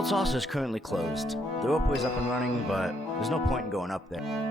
Gold Saucer is currently closed. The ropeway is up and running, but there's no point in going up there.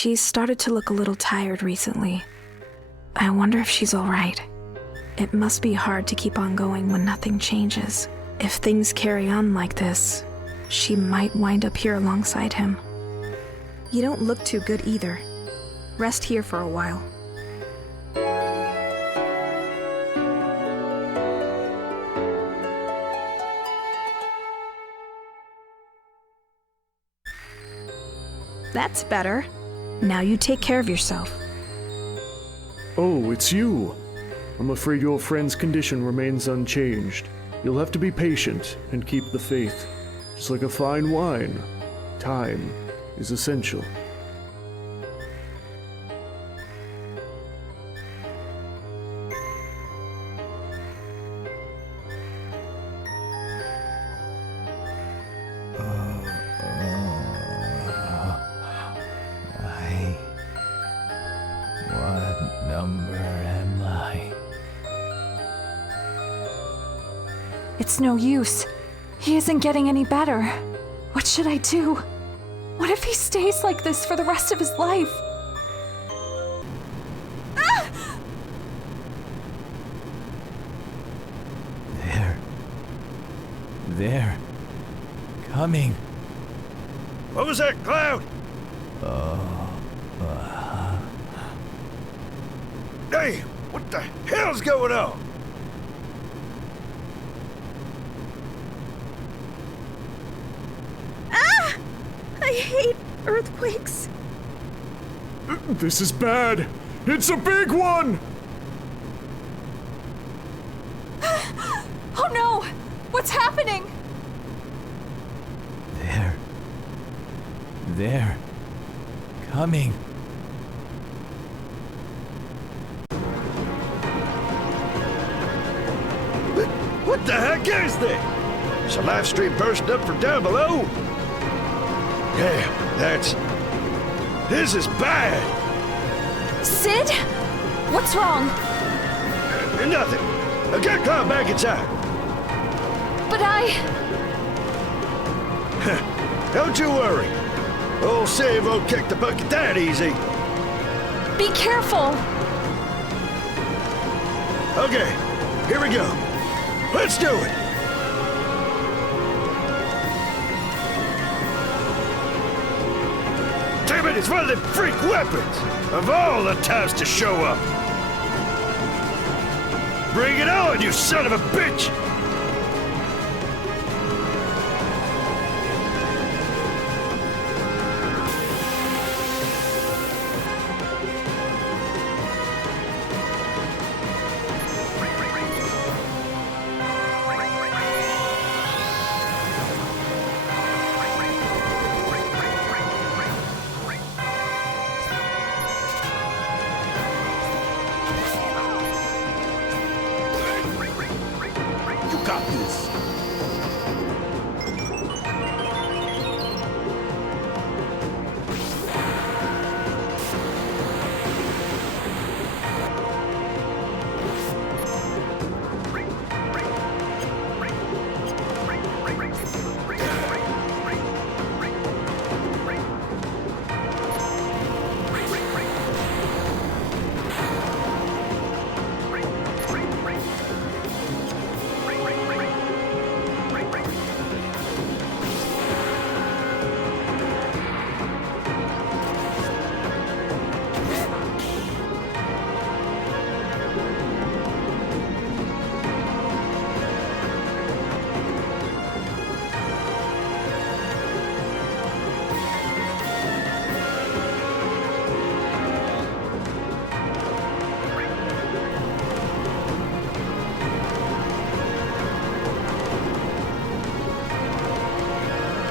She's started to look a little tired recently. I wonder if she's alright. It must be hard to keep on going when nothing changes. If things carry on like this, she might wind up here alongside him. You don't look too good either. Rest here for a while. That's better. Now you take care of yourself. Oh, it's you. I'm afraid your friend's condition remains unchanged. You'll have to be patient and keep the faith. Just like a fine wine, time is essential. What number am I? It's no use. He isn't getting any better. What should I do? What if he stays like this for the rest of his life? Ah! There. Coming. What was that, Cloud? Hey, what the hell's going on? Ah! I hate earthquakes. This is bad. It's a big one! Oh no! What's happening? There. Coming. What the heck is that? Is a live stream bursting up from down below? Yeah, this is bad. Sid? What's wrong? Nothing. Get Cloud back inside. But Don't you worry. Old Sid won't kick the bucket that easy. be careful! Okay, here we go. Let's do it. Damn it, it's one of them freak weapons. Of all the times to show up. Bring it on, you son of a bitch!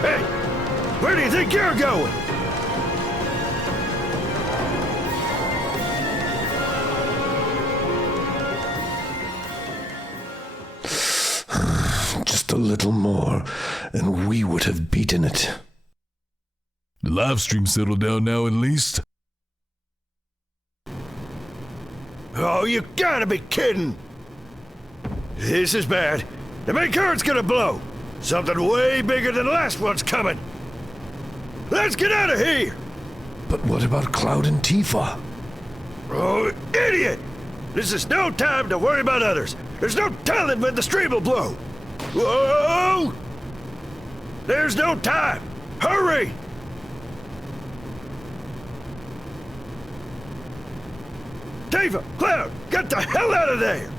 Hey, where do you think you're going? Just a little more, and we would have beaten it. The live stream settled down now at least. Oh, you gotta be kidding! This is bad. The main card's gonna blow. Something way bigger than the last one's coming. Let's get out of here! But what about Cloud and Tifa? Oh, idiot! This is no time to worry about others. There's no telling when the stream will blow. Whoa! There's no time. Hurry! Tifa, Cloud, get the hell out of there!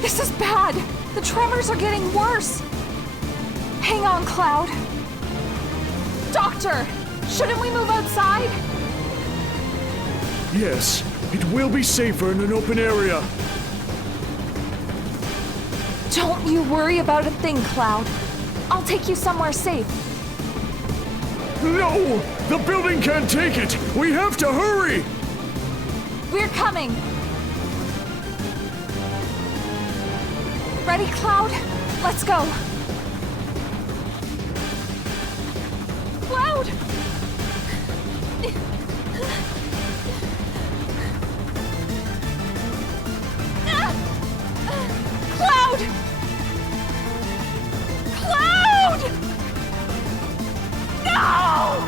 This is bad. The tremors are getting worse. Hang on, Cloud. Doctor, shouldn't we move outside? Yes, it will be safer in an open area. Don't you worry about a thing, Cloud. I'll take you somewhere safe. No! The building can't take it! We have to hurry! We're coming. Ready, Cloud? Let's go. Cloud! Cloud! Cloud! No!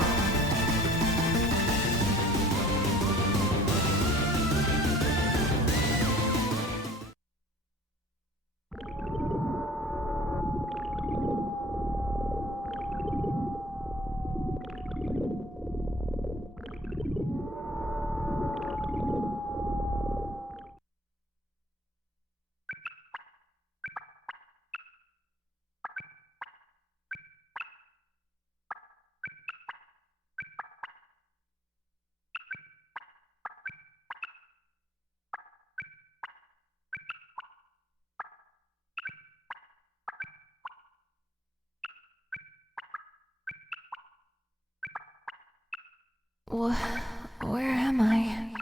Where am I?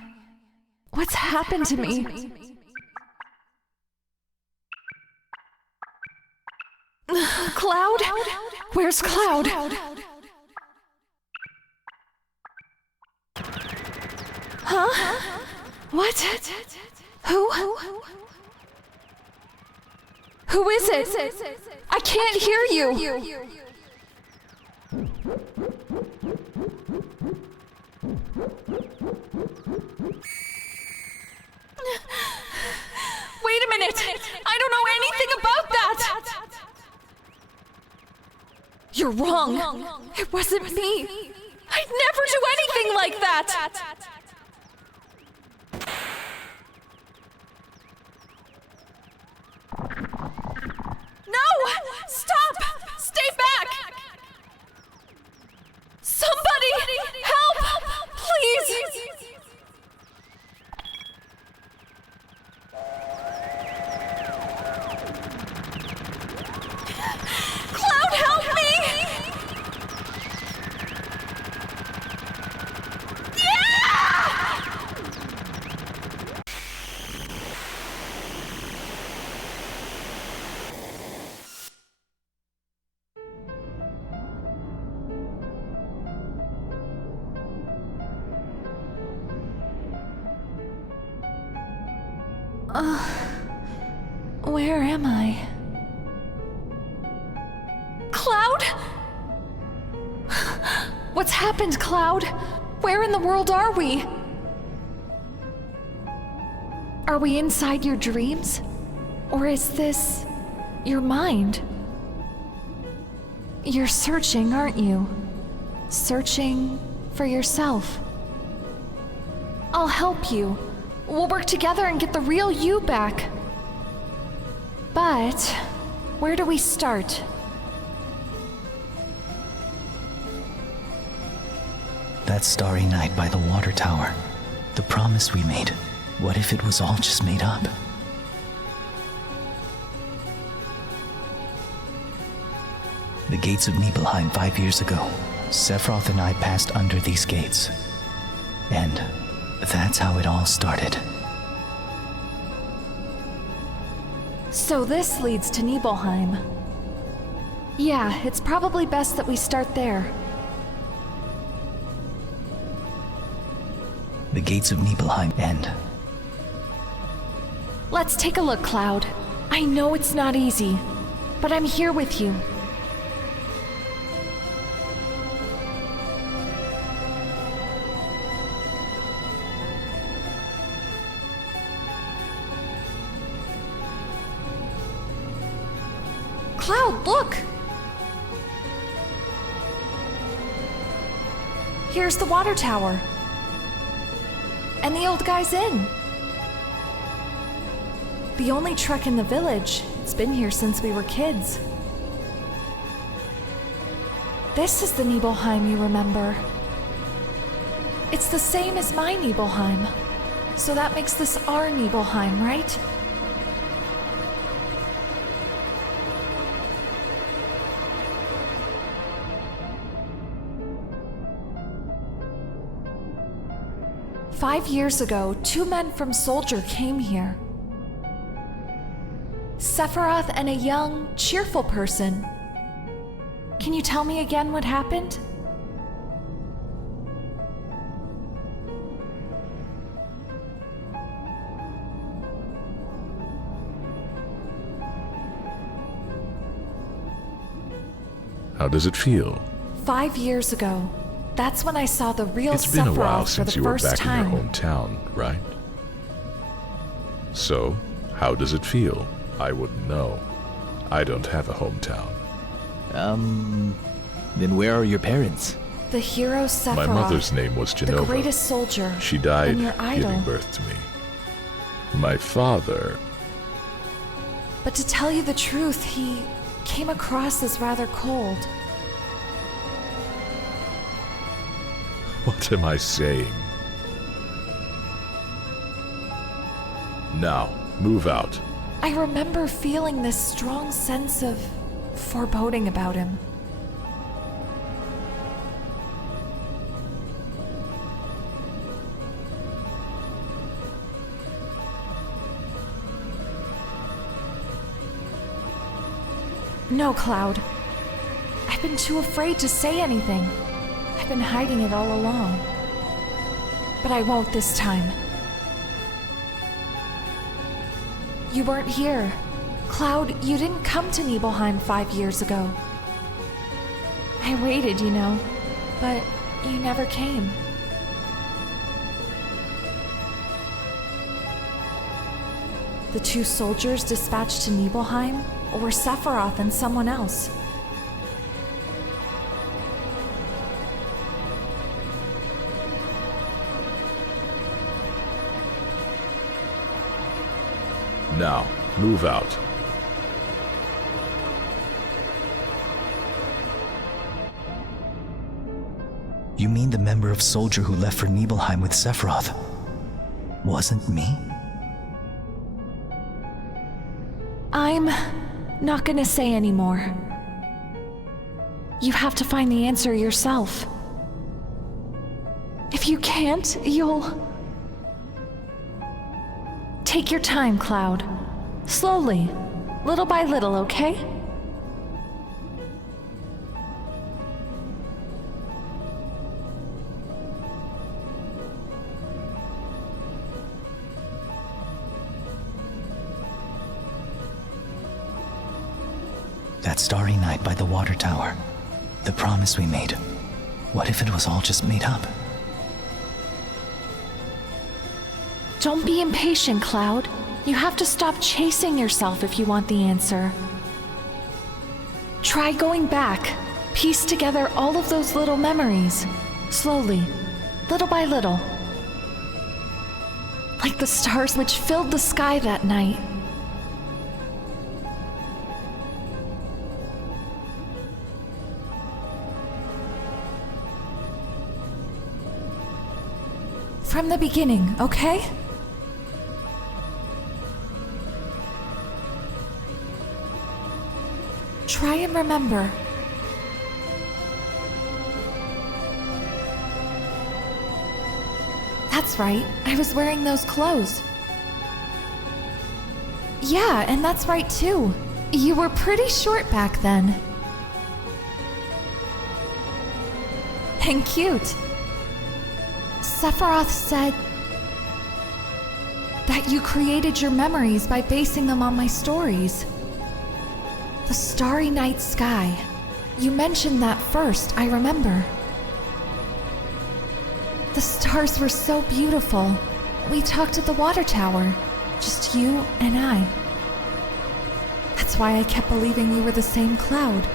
What's happened to me? Cloud? Where's Cloud? Huh? What? Who? Who is it? I can't hear you. Wait a minute! I don't know anything about that! You're wrong. It wasn't me. I'd never do anything like that! No! Stop! Stay back! Somebody! Help! Please! Cloud, help me! Yeah! Where am I? Cloud? What's happened, Cloud? Where in the world are we? Are we inside your dreams? Or is this your mind? You're searching, aren't you? Searching for yourself. I'll help you. We'll work together and get the real you back. But where do we start? That starry night by the water tower. The promise we made. What if it was all just made up? The gates of Nibelheim 5 years ago. Sephiroth and I passed under these gates. And that's how it all started. So this leads to Nibelheim. Yeah, it's probably best that we start there. The gates of Nibelheim end. Let's take a look, Cloud. I know it's not easy, but I'm here with you. Cloud, look! Here's the water tower. And the old guy's inn. The only trek in the village. It's been here since we were kids. This is the Nibelheim you remember. It's the same as my Nibelheim. So that makes this our Nibelheim, right? "5 years ago, 2 men from Soldier came here. Sephiroth and a young, cheerful person. Can you tell me again what happened?" How does it feel? 5 years ago. That's when I saw the real It's been a while Sephiroth for the since you were first back time. in your hometown, right? So, how does it feel? I wouldn't know. I don't have a hometown. Then where are your parents? The hero Sephiroth. My mother's name was the Genova. greatest soldier. She died and your idol. giving birth to me. My father, But to tell you the truth, he came across as rather cold. what am I saying? Now, move out. I remember feeling this strong sense of foreboding about him. No, Cloud. I've been too afraid to say anything. I've been hiding it all along. But I won't this time. You weren't here. Cloud, you didn't come to Nibelheim 5 years ago. I waited, you know, but you never came. The 2 soldiers dispatched to Nibelheim were Sephiroth and someone else. Now, move out. You mean the member of Soldier who left for Nibelheim with Sephiroth wasn't me? I'm not gonna say anymore. You have to find the answer yourself. If you can't, you'll... Take your time, Cloud. Slowly, little by little, okay? That starry night by the water tower. The promise we made. What if it was all just made up? Don't be impatient, Cloud. You have to stop chasing yourself if you want the answer. Try going back. Piece together all of those little memories. Slowly, little by little. Like the stars which filled the sky that night. From the beginning, okay? Try and remember. That's right, I was wearing those clothes. Yeah, and that's right too. You were pretty short back then. And cute. Sephiroth said that you created your memories by basing them on my stories. The starry night sky. You mentioned that first, I remember. The stars were so beautiful. We talked at the water tower. Just you and I. That's That's why I kept believing you were the same Cloud.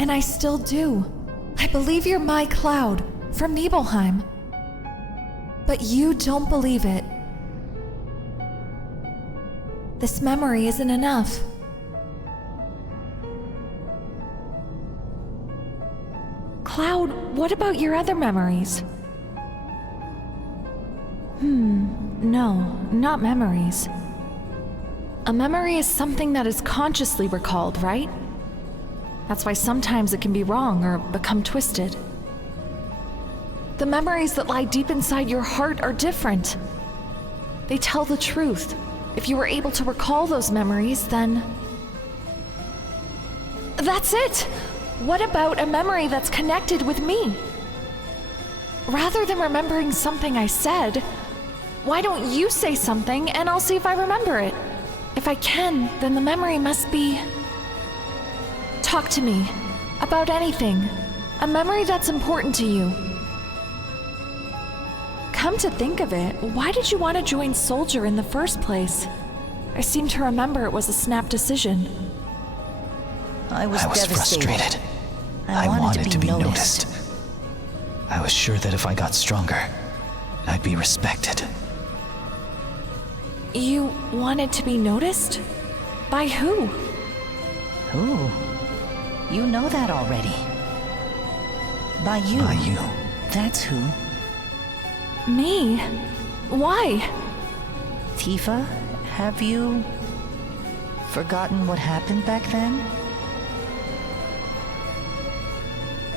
And I still do. I believe you're my Cloud, from Nibelheim. But you don't believe it. This memory isn't enough. Cloud, what about your other memories? No, not memories. A memory is something that is consciously recalled, right? That's why sometimes it can be wrong or become twisted. The memories that lie deep inside your heart are different. They tell the truth. If you were able to recall those memories, then... That's it! What about a memory that's connected with me? Rather than remembering something I said, why don't you say something and I'll see if I remember it? If I can, then the memory must be... Talk to me. About anything. A memory that's important to you. Come to think of it, why did you want to join Soldier in the first place? I seem to remember it was a snap decision. I was frustrated. I wanted to be noticed. I was sure that if I got stronger, I'd be respected. You wanted to be noticed? By who? Who? You know that already. By you. By you. That's who. Me? Why? Tifa, have you forgotten what happened back then?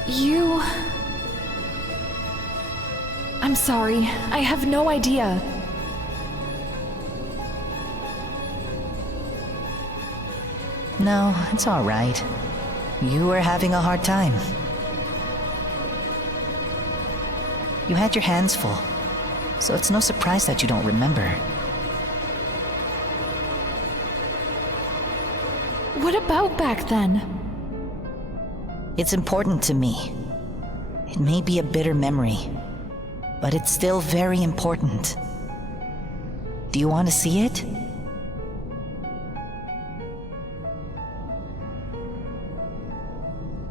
You... I'm sorry, I have no idea. No, it's all right. You were having a hard time. You had your hands full, so it's no surprise that you don't remember. What about back then? It's important to me. It may be a bitter memory, but it's still very important. Do you want to see it?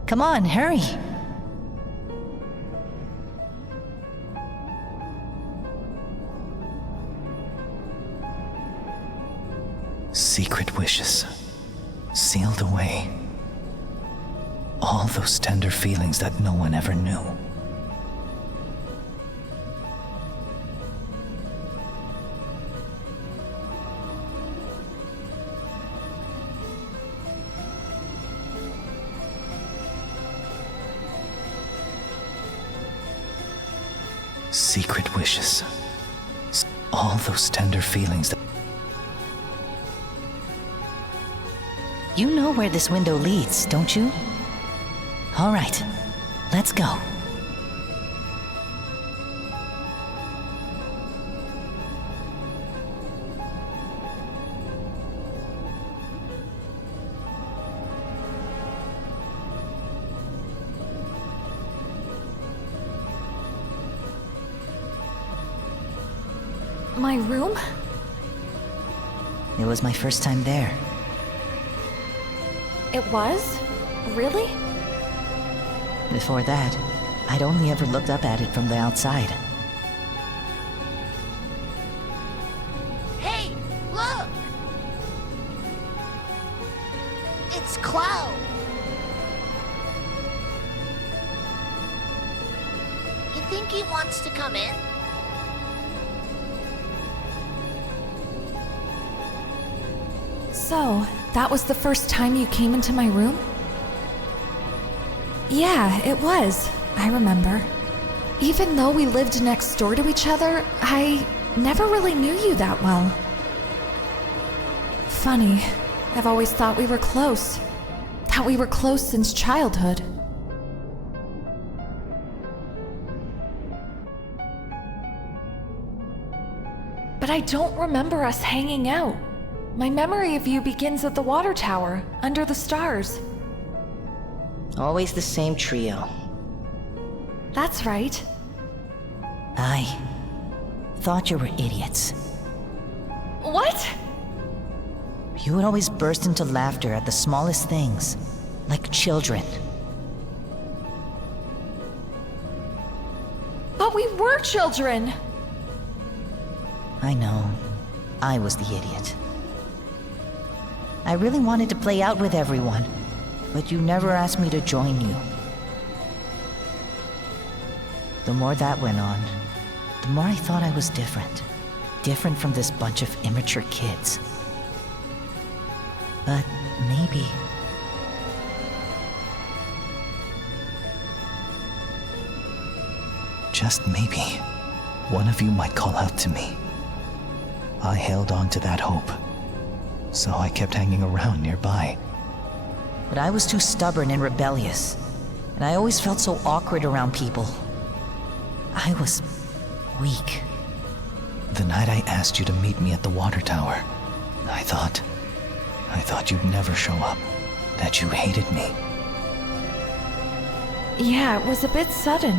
Come on, hurry! Secret wishes, sealed away. All those tender feelings that no one ever knew. Secret wishes. All those tender feelings that... You know where this window leads, don't you? All right, let's go. My room? It was my first time there. It was? Really? Before that, I'd only ever looked up at it from the outside. Hey, look! It's Cloud! You think he wants to come in? So, that was the first time you came into my room? Yeah, it was. I remember. Even though we lived next door to each other, I never really knew you that well. Funny, I've always thought we were close. That we were close since childhood. But I don't remember us hanging out. My memory of you begins at the water tower, under the stars. Always the same trio. That's right. I thought you were idiots. What? You would always burst into laughter at the smallest things, like children. But we were children! I know. I was the idiot. I really wanted to play out with everyone, but you never asked me to join you. The more that went on, the more I thought I was different. Different from this bunch of immature kids. But maybe... just maybe, one of you might call out to me. I held on to that hope, so I kept hanging around nearby. But I was too stubborn and rebellious, and I always felt so awkward around people. I was weak. The night I asked you to meet me at the water tower, I thought you'd never show up, that you hated me. Yeah, it was a bit sudden.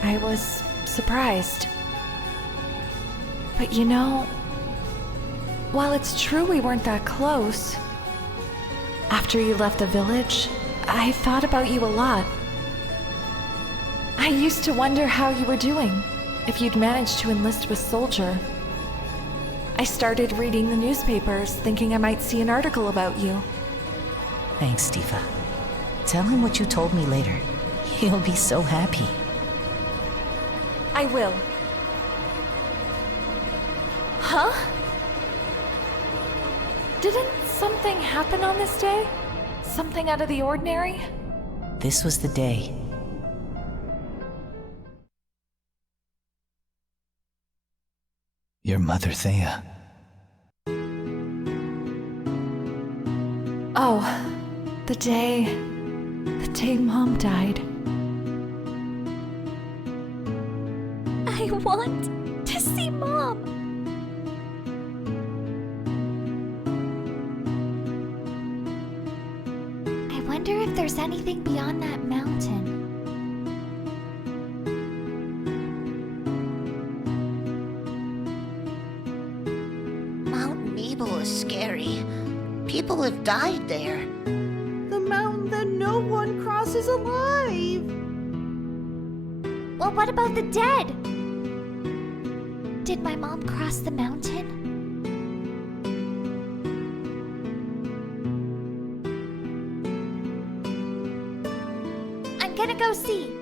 I was surprised. But you know, while it's true we weren't that close, after you left the village, I thought about you a lot. I used to wonder how you were doing, if you'd managed to enlist with Soldier. I started reading the newspapers, thinking I might see an article about you. Thanks, Tifa. Tell him what you told me later. He'll be so happy. I will. Huh? Didn't something happen on this day? Something out of the ordinary? This was the day. Your mother, Thea. Oh, the day Mom died. I want to see Mom. I wonder if there's anything beyond that mountain. Mount Nebel is scary. People have died there. The mountain that no one crosses alive. Well, what about the dead? Did my mom cross the mountain? I'm gonna go see.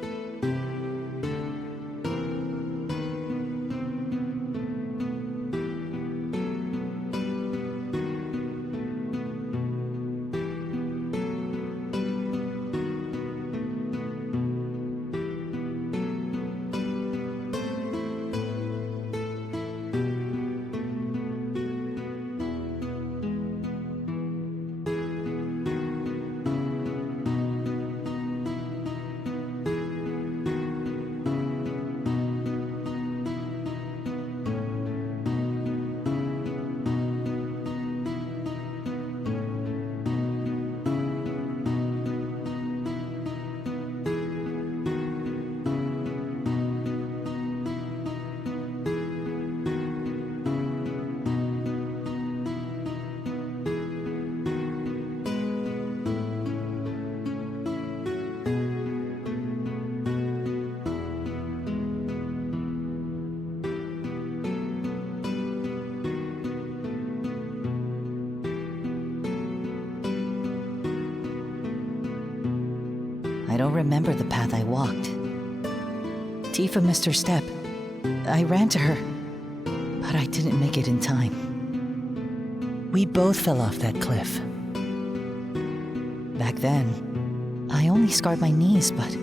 I don't remember the path I walked. Tifa missed her step. I ran to her, but I didn't make it in time. We both fell off that cliff. Back then, I only scarred my knees, but...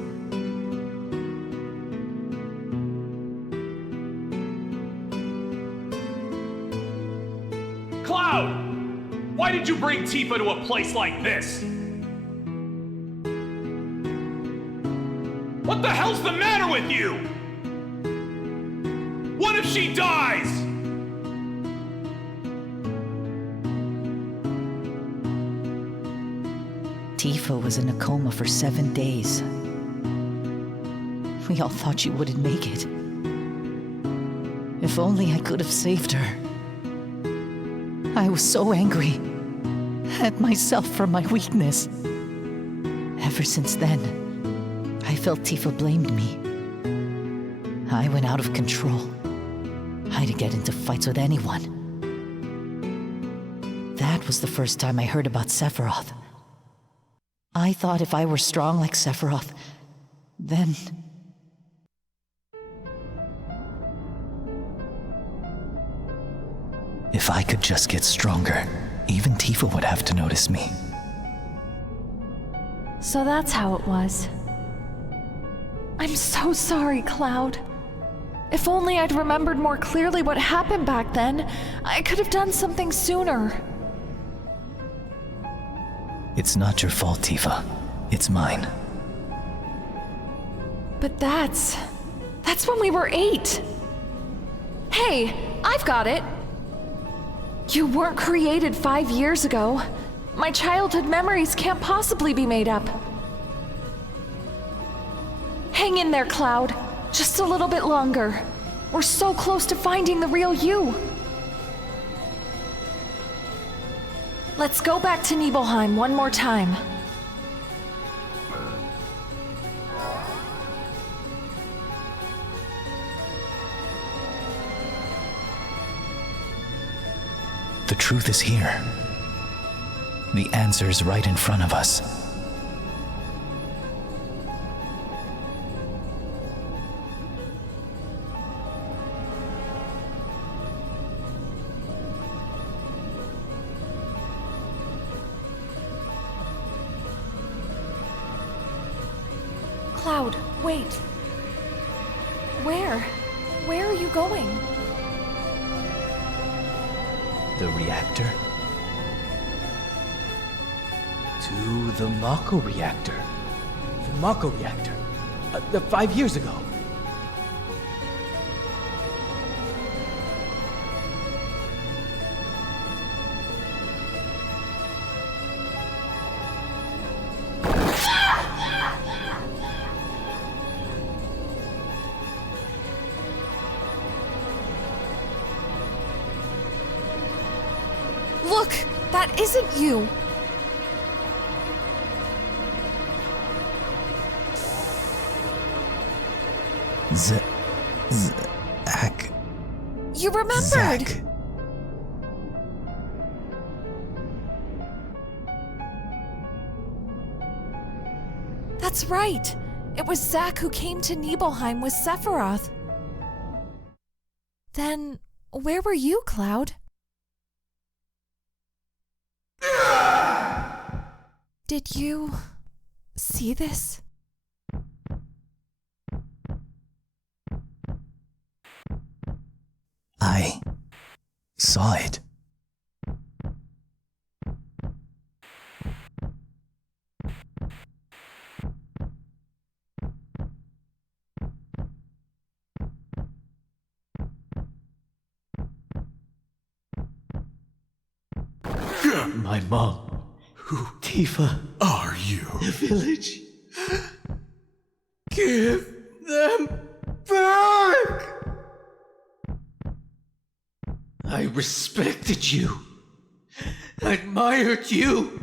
Cloud! Why did you bring Tifa to a place like this? What the hell's the matter with you? What if she dies? Tifa was in a coma for 7 days. We all thought she wouldn't make it. If only I could have saved her. I was so angry at myself for my weakness. Ever since then, I felt Tifa blamed me. I went out of control. I'd get into fights with anyone. That was the first time I heard about Sephiroth. I thought if I were strong like Sephiroth, then... If I could just get stronger, even Tifa would have to notice me. So that's how it was. I'm so sorry, Cloud. If only I'd remembered more clearly what happened back then, I could have done something sooner. It's not your fault, Tifa. It's mine. But that's when we were 8. Hey, I've got it. You weren't created 5 years ago. My childhood memories can't possibly be made up. Hang in there, Cloud. Just a little bit longer. We're so close to finding the real you. Let's go back to Nibelheim one more time. The truth is here. The answer's right in front of us. Cloud, wait. Where? Where are you going? The reactor? To the Mako reactor. The Mako reactor? 5 years ago. Look! That isn't you! Zack. You remembered! Zack. That's right! It was Zack who came to Nibelheim with Sephiroth. Then, where were you, Cloud? Did you see this? I saw it. My mom. Who Tifa. are you? The village. Give them back! I respected you. Admired you.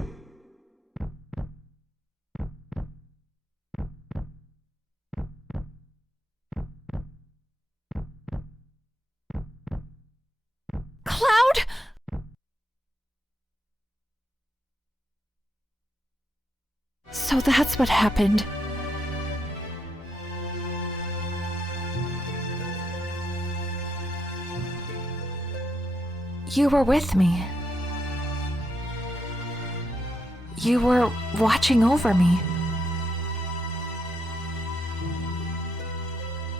Cloud? So that's what happened. You were with me. You were watching over me.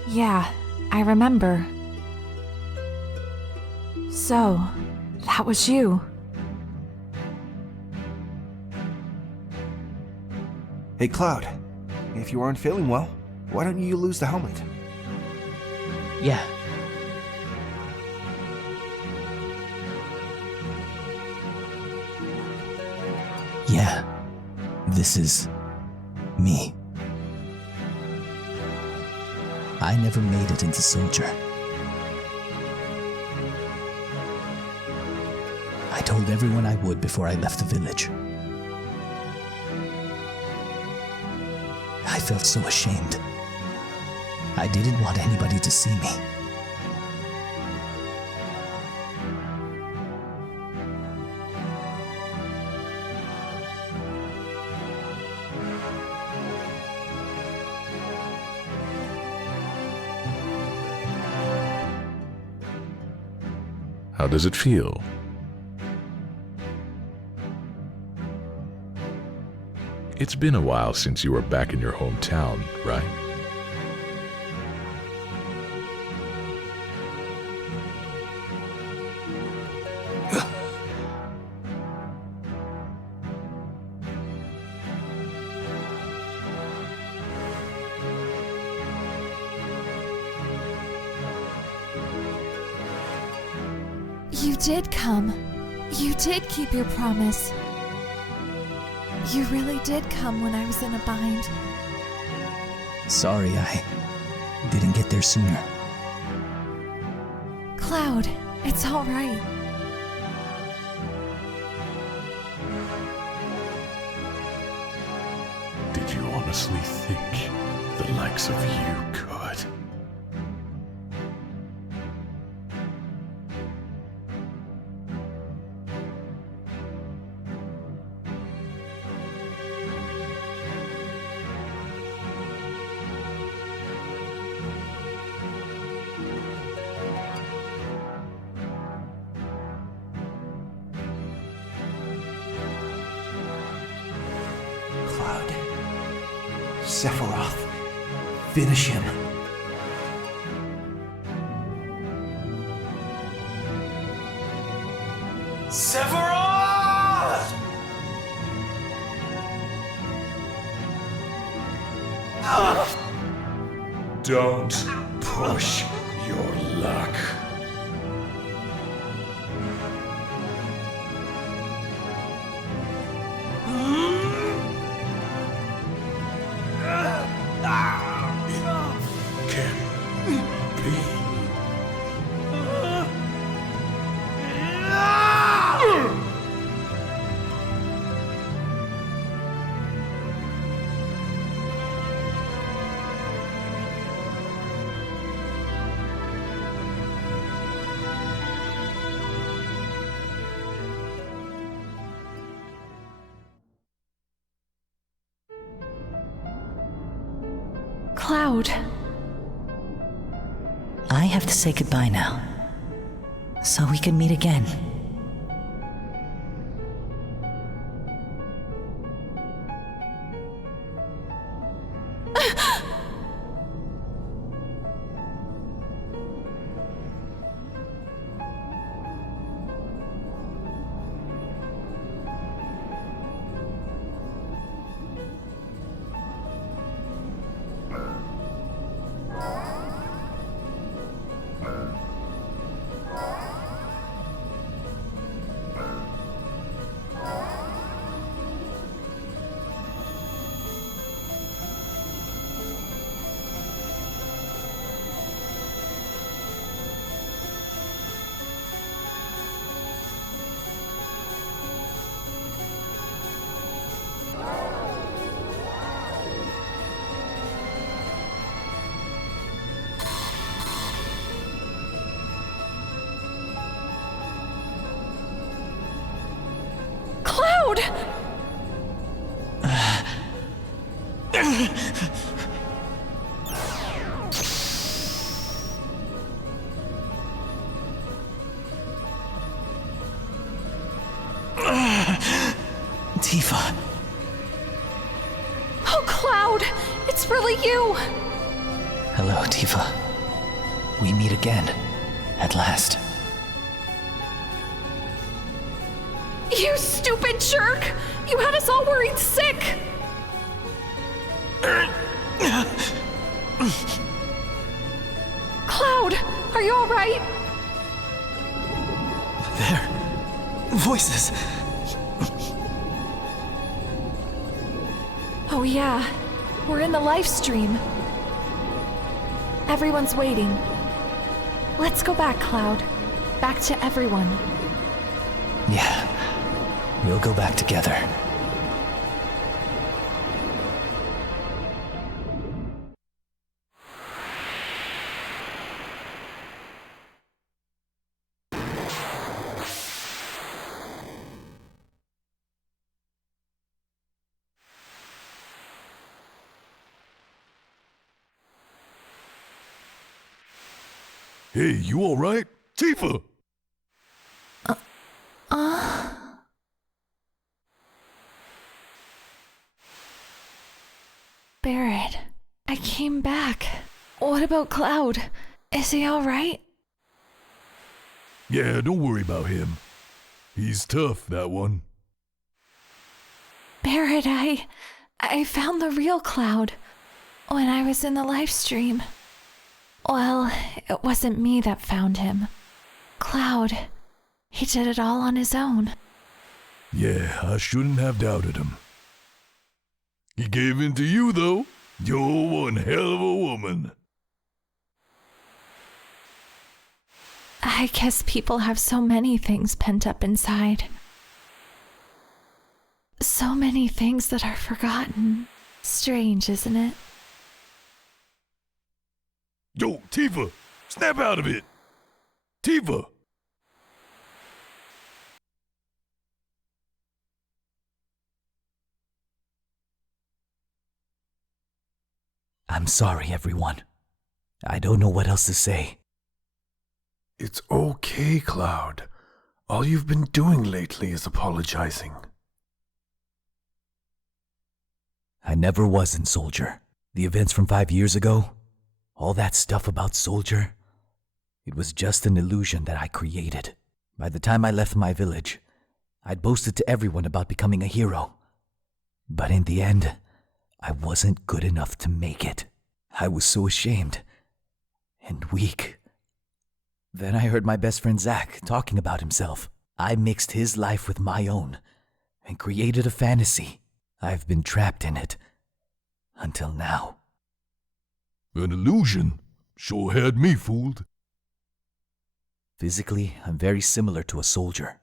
Yeah, I remember. So, that was you. Hey, Cloud. If you aren't feeling well, why don't you lose the helmet? Yeah. Yeah, this is me. I never made it into soldier. I told everyone I would before I left the village. I felt so ashamed. I didn't want anybody to see me. How does it feel? It's been a while since you were back in your hometown, right? You did come. You did keep your promise. You really did come when I was in a bind. Sorry I didn't get there sooner. Cloud, it's all right. Did you honestly think the likes of you could? Cloud. Sephiroth. Finish him. Sephiroth! Don't push your luck. Cloud. I have to say goodbye now, so we can meet again. Tifa. Oh, Cloud! It's really you! Hello, Tifa. We meet again. At last. You stupid jerk! You had us all worried sick! Cloud, are you alright? There. Voices. Oh yeah, we're in the live stream. Everyone's waiting. Let's go back, Cloud. Back to everyone. Yeah, we'll go back together. Hey, you alright? Tifa! Barrett, I came back. What about Cloud? Is he alright? Yeah, don't worry about him. He's tough, that one. Barrett, I found the real Cloud when I was in the live stream. Well, it wasn't me that found him. Cloud, he did it all on his own. Yeah, I shouldn't have doubted him. He gave in to you, though. You're one hell of a woman. I guess people have so many things pent up inside. So many things that are forgotten. Strange, isn't it? Yo, Tifa! Snap out of it! Tifa! I'm sorry, everyone. I don't know what else to say. It's okay, Cloud. All you've been doing lately is apologizing. I never was in Soldier. The events from 5 years ago, all that stuff about Soldier, it was just an illusion that I created. By the time I left my village, I'd boasted to everyone about becoming a hero. But in the end, I wasn't good enough to make it. I was so ashamed and weak. Then I heard my best friend Zach talking about himself. I mixed his life with my own and created a fantasy. I've been trapped in it until now. An illusion? Sure had me fooled. Physically, I'm very similar to a soldier.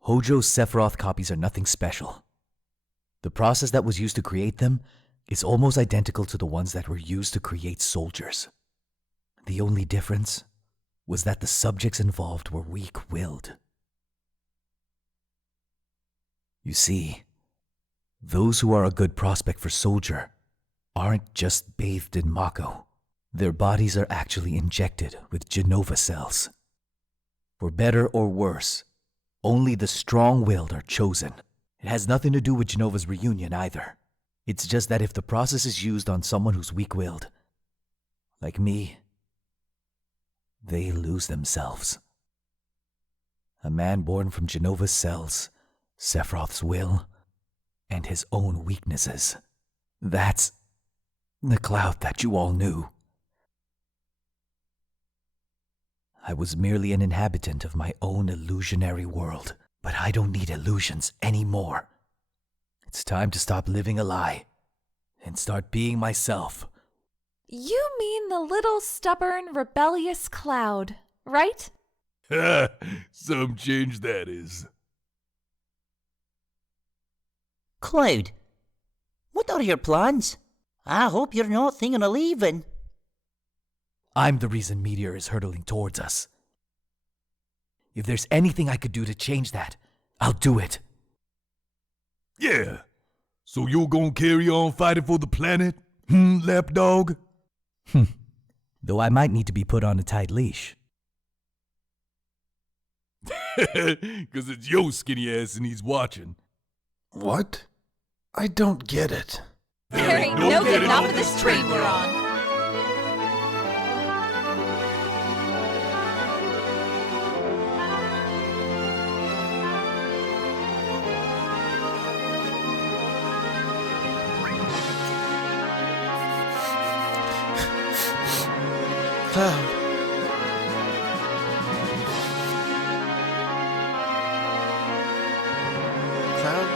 Hojo's Sephiroth copies are nothing special. The process that was used to create them is almost identical to the ones that were used to create soldiers. The only difference was that the subjects involved were weak-willed. You see, those who are a good prospect for soldier aren't just bathed in Mako. Their bodies are actually injected with Genova cells. For better or worse, only the strong-willed are chosen. It has nothing to do with Genova's reunion either. It's just that if the process is used on someone who's weak-willed, like me, they lose themselves. A man born from Genova's cells, Sephiroth's will, and his own weaknesses. That's the Cloud that you all knew. I was merely an inhabitant of my own illusionary world, but I don't need illusions anymore. It's time to stop living a lie and start being myself. You mean the little stubborn, rebellious Cloud, right? Ha! Some change that is. Cloud, what are your plans? I hope you're not thinking of leaving. I'm the reason Meteor is hurtling towards us. If there's anything I could do to change that, I'll do it. Yeah. So you're gonna carry on fighting for the planet? Lapdog? Though I might need to be put on a tight leash. 'Cause it's your skinny ass and he's watching. What? I don't get it. There ain't no getting off of this train we're on. Cloud. Cloud,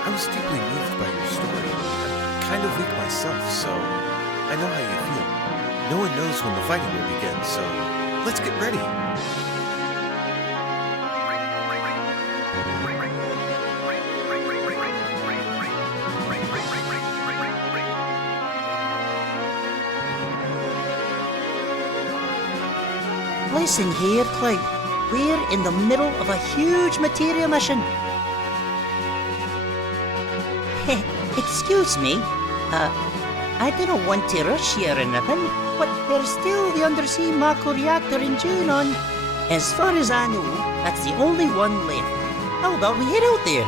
I was deeply moved by your story. I'm kind of weak myself, so I know how you feel. No one knows when the fighting will begin, so let's get ready. Listen here, Cloud. We're in the middle of a huge materia mission. Excuse me. I didn't want to rush you or anything, but there's still the undersea Mako reactor in June on. As far as I know, that's the only one left. How about we head out there?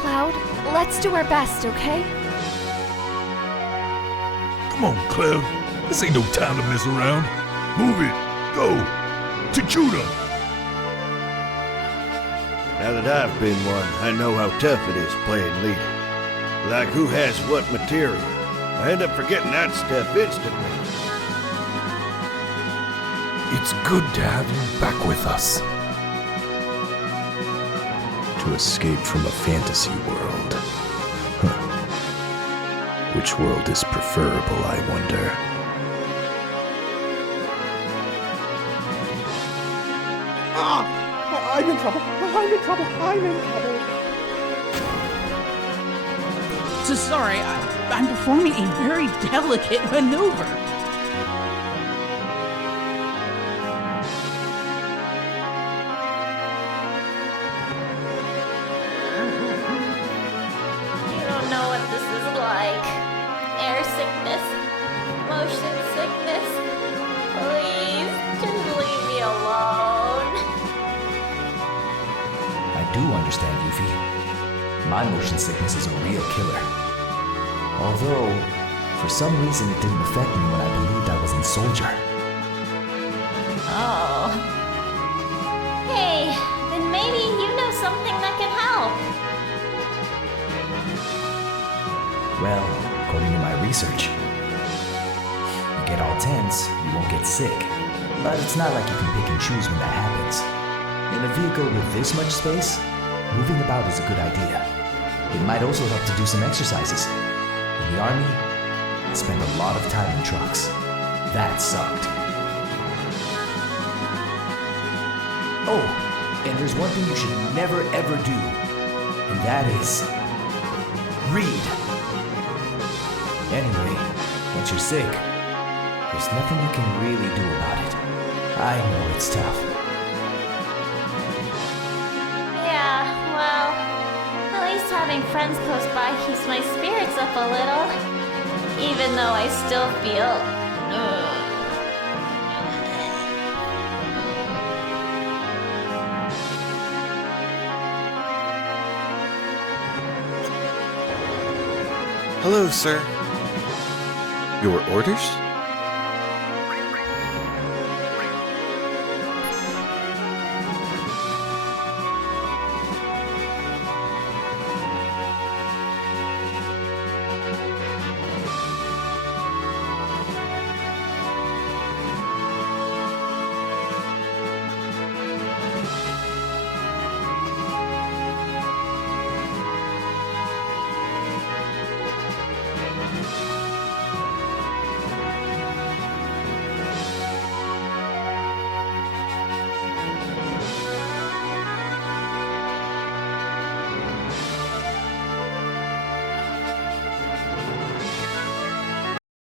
Cloud, let's do our best, okay? Come on, Cloud. This ain't no time to mess around. Move it. Go. To Judah. Now that I've been one, I know how tough it is playing leader. Like who has what material. I end up forgetting that stuff instantly. It's good to have you back with us. To escape from a fantasy world. Huh. Which world is preferable, I wonder? I'm in trouble. I'm in trouble. I'm in trouble. So sorry, I'm performing a very delicate maneuver. You don't know what this is like. Air sickness, motion sickness. Please, just leave me alone. I do understand, Yuffie. My motion sickness is a real killer. Although, for some reason it didn't affect me when I believed I was in Soldier. Oh. Hey, then maybe you know something that can help. Well, according to my research, you get all tense, you won't get sick. But it's not like you can pick and choose when that happens. In a vehicle with this much space, moving about is a good idea. It might also help to do some exercises. In the army, I spent a lot of time in trucks. That sucked. Oh, and there's one thing you should never ever do, and that is read. Anyway, once you're sick, there's nothing you can really do about it. I know it's tough. Yeah, well, at least having friends close by keeps my spirits up a little. Even though I still feel... Hello, sir. Your orders?